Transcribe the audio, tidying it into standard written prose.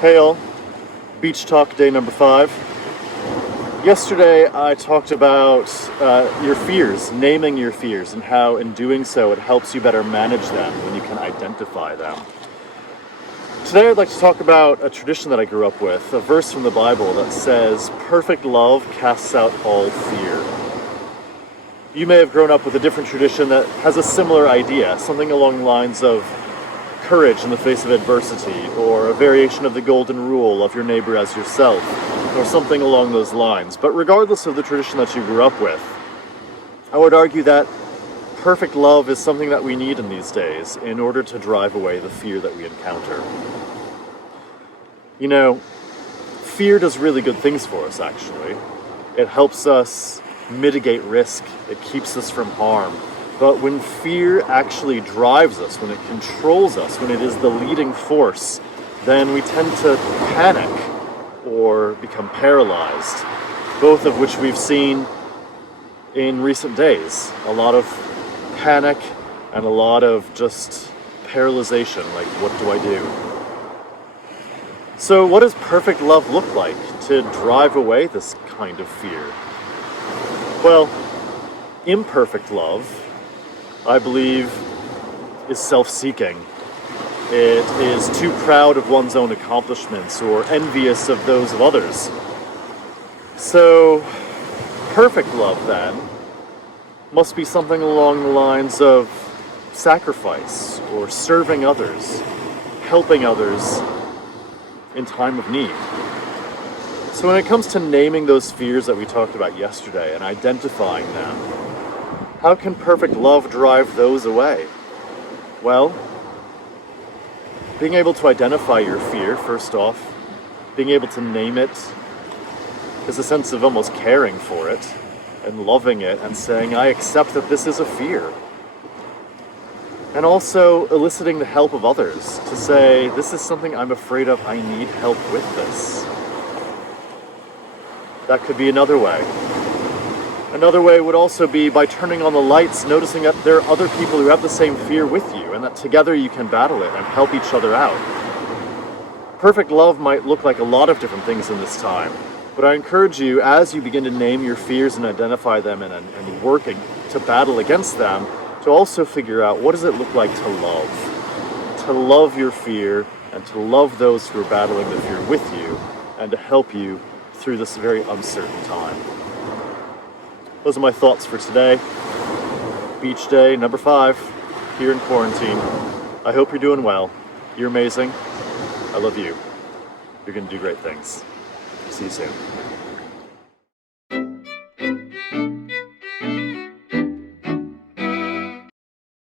Hey all, beach talk day number 5. Yesterday I talked about your fears, naming your fears, and how in doing so it helps you better manage them when you can identify them. Today I'd like to talk about a tradition that I grew up with, a verse from the Bible that says, "Perfect love casts out all fear." You may have grown up with a different tradition that has a similar idea, something along the lines of courage in the face of adversity, or a variation of the golden rule of your neighbor as yourself, or something along those lines. But regardless of the tradition that you grew up with, I would argue that perfect love is something that we need in these days in order to drive away the fear that we encounter. You know, fear does really good things for us, actually. It helps us mitigate risk. It keeps us from harm. But when fear actually drives us, when it controls us, when it is the leading force, then we tend to panic or become paralyzed, both of which we've seen in recent days. A lot of panic and a lot of just paralyzation, like, what do I do? So what does perfect love look like to drive away this kind of fear? Well, imperfect love, I believe, is self-seeking. It is too proud of one's own accomplishments or envious of those of others. So, perfect love, then, must be something along the lines of sacrifice or serving others, helping others in time of need. So when it comes to naming those fears that we talked about yesterday and identifying them, how can perfect love drive those away? Well, being able to identify your fear, first off, being able to name it, is a sense of almost caring for it and loving it and saying, I accept that this is a fear. And also eliciting the help of others to say, this is something I'm afraid of, I need help with this. That could be another way. Another way would also be by turning on the lights, noticing that there are other people who have the same fear with you, and that together you can battle it and help each other out. Perfect love might look like a lot of different things in this time, but I encourage you, as you begin to name your fears and identify them and working to battle against them, to also figure out, what does it look like to love? To love your fear and to love those who are battling the fear with you and to help you through this very uncertain time. Those are my thoughts for today. Beach day number 5, here in quarantine. I hope you're doing well. You're amazing. I love you. You're going to do great things. See you soon.